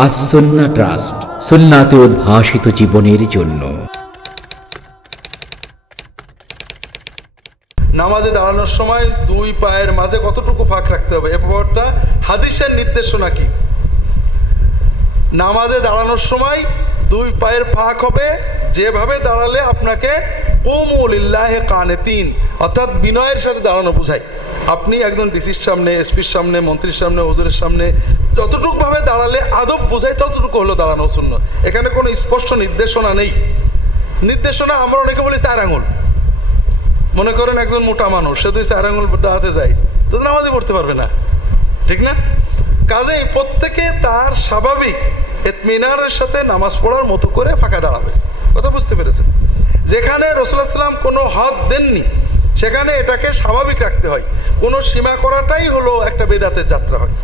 As Sunnah trust, সুন্নাতে উদ্ভাসিত জীবনের জন্য। নামাজে দাঁড়ানোর সময় দুই পায়ের মাঝে কতটুকু ফাঁক রাখতে হবে, এ ব্যাপারটা হাদিসের নির্দেশনা কি? নামাজে দাঁড়ানোর সময় দুই পায়ের ফাঁক হবে যেভাবে দাঁড়ালে আপনাকে কুমু লিল্লাহি কানিতিন, অর্থাৎ বিনয়ের সাথে দাঁড়ানো বোঝায়। আপনি একজন ডিসির সামনে, এসপির সামনে, মন্ত্রীর সামনে, হুজুরের সামনে যতটুকু ভাবে দাঁড়ালে আদব বোঝায় ততটুকু হলো দাঁড়ানো সুন্নাহ। এখানে কোনো স্পষ্ট নির্দেশনা নেই। নির্দেশনা আমরা অনেকে বলি 4 আঙুল। মনে করেন একজন মোটা মানুষ, সে তুই 4 আঙুল দাঁড়াতে যায় তো নামাজই পড়তে পারবে না, ঠিক না? কাজেই প্রত্যেকে তার স্বাভাবিক ইতমিনানের সাথে নামাজ পড়ার মতো করে ফাঁকা দাঁড়াবে। কথা বুঝতে পেরেছেন? যেখানে রাসূলুল্লাহ সাল্লাল্লাহু আলাইহি ওয়াসাল্লাম কোনো হাত দেননি সেখানে এটাকে স্বাভাবিক রাখতে হয়। কোনো সীমা করাটাই হলো একটা বেদাতের যাত্রা হয়।